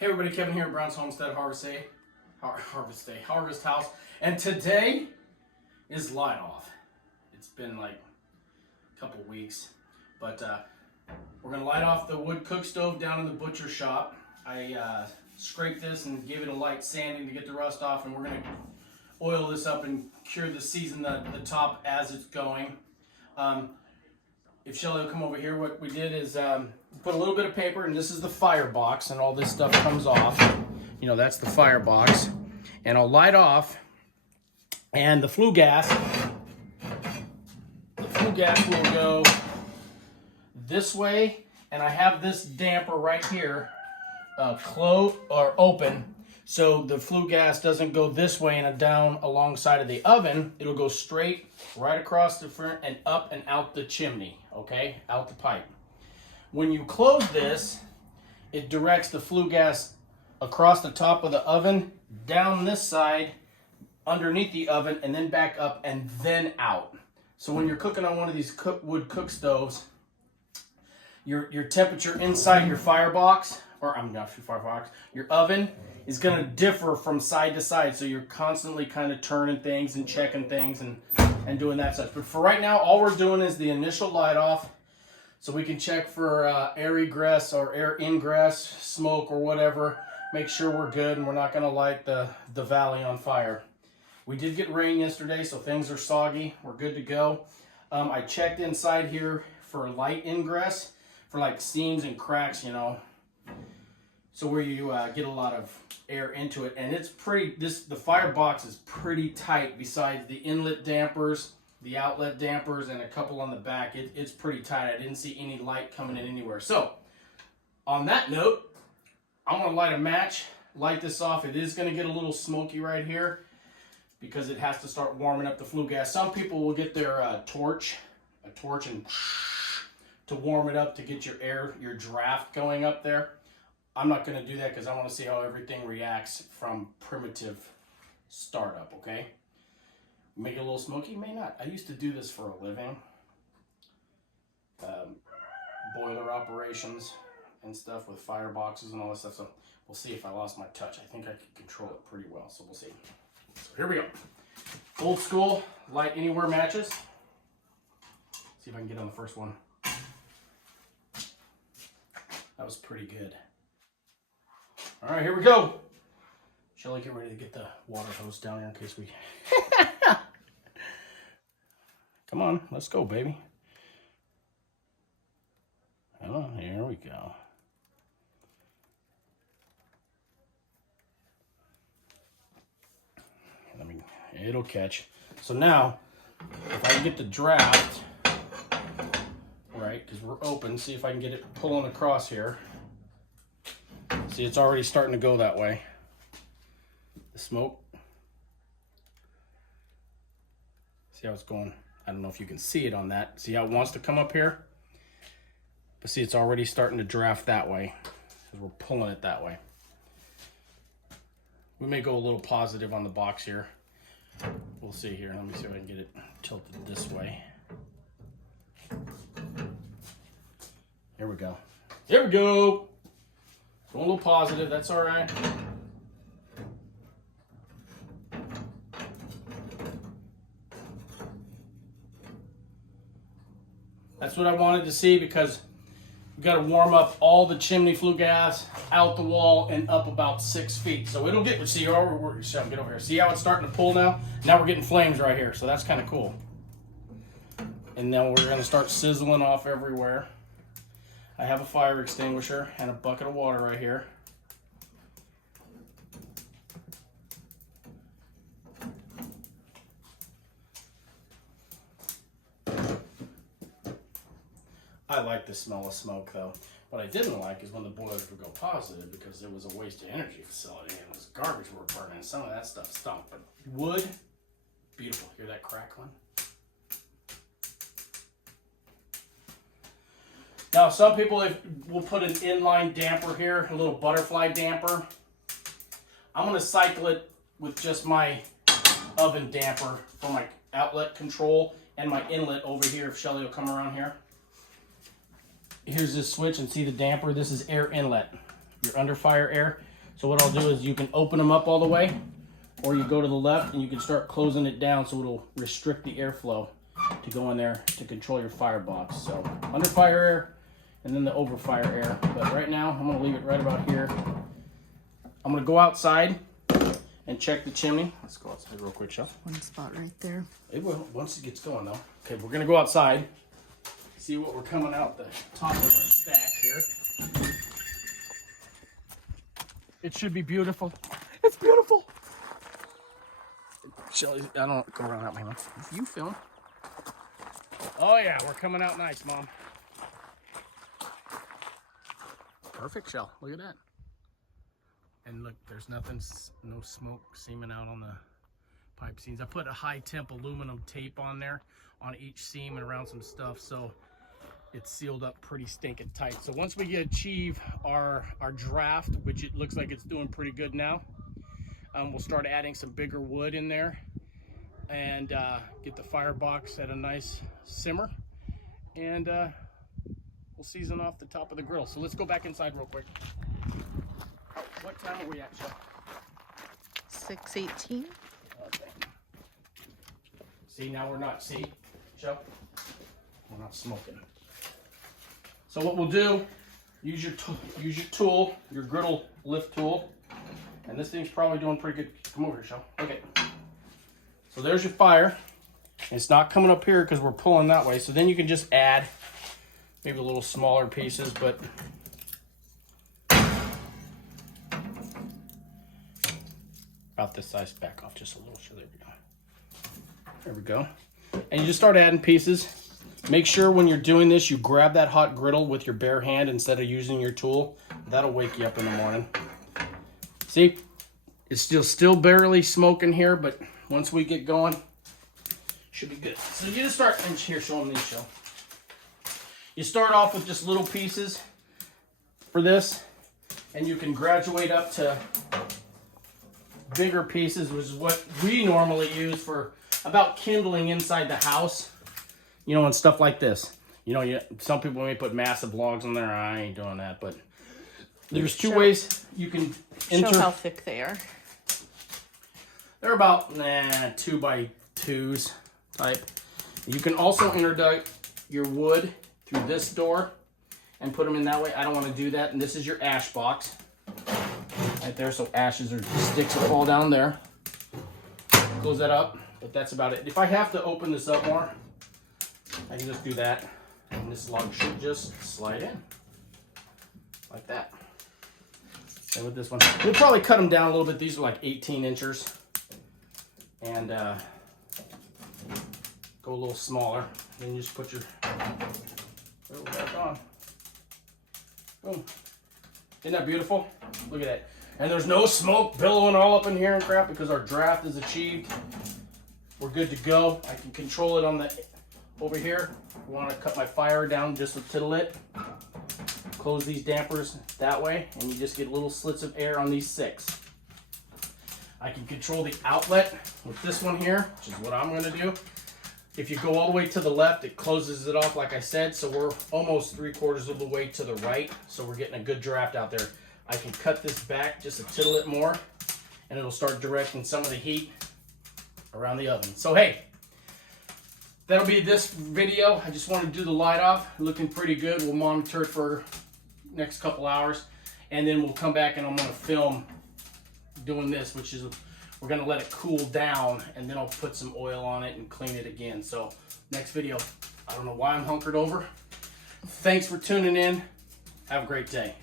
Hey everybody, Kevin here at Brown's Homestead Harvest House, and today is light off. It's been like a couple weeks, but we're gonna light off the wood cook stove down in the butcher shop. I scraped this and gave it a light sanding to get the rust off, and we're gonna oil this up and cure the season the top as it's going. If Shelly will come over here, what we did is put a little bit of paper, and this is the firebox, and all this stuff comes off. You know, that's the firebox. And I'll light off, and the flue gas will go this way, and I have this damper right here closed or open, so the flue gas doesn't go this way and down alongside of the oven. It'll go straight right across the front and up and out the chimney, okay, out the pipe. When you close this, it directs the flue gas across the top of the oven, down this side, underneath the oven, and then back up and then out. So when you're cooking on one of these wood cook stoves, your temperature inside your firebox, or I'm not your firebox, your oven is going to differ from side to side. So you're constantly kind of turning things and checking things and doing that stuff. But for right now, all we're doing is the initial light off, so we can check for air egress or air ingress, smoke or whatever. Make sure we're good and we're not going to light the valley on fire. We did get rain yesterday, so things are soggy. We're good to go. I checked inside here for light ingress, for like seams and cracks, you know, so where you get a lot of air into it. And it's pretty, the firebox is pretty tight. Besides the inlet dampers, the outlet dampers, and a couple on the back, it's pretty tight. I didn't see any light coming in anywhere. So on that note, I'm gonna light a match, light this off. It is gonna get a little smoky right here because it has to start warming up the flue gas. Some people will get their torch and to warm it up to get your draft going up there. I'm not gonna do that because I want to see how everything reacts from primitive startup, okay? Make it a little smoky, may not. I used to do this for a living. Boiler operations and stuff with fireboxes and all this stuff. So we'll see if I lost my touch. I think I can control it pretty well, so we'll see. So here we go. Old school, light anywhere matches. See if I can get on the first one. That was pretty good. All right, here we go. Shelly, get ready to get the water hose down here in case we... Come on, let's go, baby. Oh, here we go. It'll catch. So now, if I can get the draft, right, because we're open, see if I can get it pulling across here. See, it's already starting to go that way. The smoke. See how it's going? I don't know if you can see it on that. See how it wants to come up here? But see, it's already starting to draft that way because we're pulling it that way. We may go a little positive on the box here. We'll see here. Let me see if I can get it tilted this way. Here we go. There we go. Going a little positive. That's all right. That's what I wanted to see because we got to warm up all the chimney flue gas out the wall and up about 6 feet. So it'll get, see, get over here. See how it's starting to pull now? Now we're getting flames right here. So that's kind of cool. And now we're going to start sizzling off everywhere. I have a fire extinguisher and a bucket of water right here. I like the smell of smoke though. What I didn't like is when the boilers would go positive because it was a waste of energy facility and it was garbage we were burning. Some of that stuff stunk, but wood, beautiful. Hear that crackling? Now some people will put an inline damper here, a little butterfly damper. I'm gonna cycle it with just my oven damper for my outlet control and my inlet over here if Shelly will come around here. Here's this switch and see the damper. This is air inlet, your under fire air. So what I'll do is you can open them up all the way, or you go to the left and you can start closing it down so it'll restrict the airflow to go in there to control your firebox. So under fire air and then the over fire air. But right now I'm gonna leave it right about here. I'm gonna go outside and check the chimney. Let's go outside real quick, Chef. One spot right there. It will once it gets going though. Okay, we're gonna go outside, see what we're coming out the top of the stack here. It should be beautiful. It's beautiful. Shelly, I don't go around that way, man. You film. Oh yeah, we're coming out nice, Mom. Perfect, Shell. Look at that. And look, there's nothing, no smoke seaming out on the pipe seams. I put a high temp aluminum tape on there on each seam and around some stuff, so it's sealed up pretty stinking tight. So once we achieve our draft, which it looks like it's doing pretty good now, we'll start adding some bigger wood in there and get the firebox at a nice simmer, and we'll season off the top of the grill. So let's go back inside real quick. What time are we at, Chef? 6:18. Okay. See, now we're not, see, Chef? We're not smoking. So what we'll do, use your tool, your griddle lift tool, and this thing's probably doing pretty good. Come over here, Chef. Okay. So there's your fire. It's not coming up here because we're pulling that way. So then you can just add maybe a little smaller pieces, but about this size. Back off just a little. So there we go. There we go. And you just start adding pieces. Make sure when you're doing this, you grab that hot griddle with your bare hand instead of using your tool. That'll wake you up in the morning. See, it's still barely smoking here, but once we get going, should be good. So you just start, and here, show them these, show. You start off with just little pieces for this, and you can graduate up to bigger pieces, which is what we normally use for about kindling inside the house, you know, and stuff like this. You know, some people may put massive logs in there. I ain't doing that, but there's two ways you can enter. Show how thick they are. They're about 2x2s type. You can also interdict your wood through this door and put them in that way. I don't want to do that. And this is your ash box right there, so ashes or sticks will fall down there. Close that up, but that's about it. If I have to open this up more, I can just do that, and this log should just slide in like that. Same with this one. We'll probably cut them down a little bit. These are like 18 inches, and go a little smaller. Then you just put your back on. Boom. Isn't that beautiful? Look at that. And there's no smoke billowing all up in here and crap because our draft is achieved. We're good to go. I can control it on the over here. I want to cut my fire down just a tittle it. Close these dampers that way, and you just get little slits of air on these 6. I can control the outlet with this one here, which is what I'm going to do. If you go all the way to the left, it closes it off like I said, so we're almost 3/4 of the way to the right, so we're getting a good draft out there. I can cut this back just a tittle it more, and it'll start directing some of the heat around the oven. So hey, that'll be this video. I just wanted to do the light off. Looking pretty good. We'll monitor it for next couple hours, and then we'll come back and I'm going to film doing this, which is we're going to let it cool down, and then I'll put some oil on it and clean it again. So next video, I don't know why I'm hunkered over. Thanks for tuning in. Have a great day.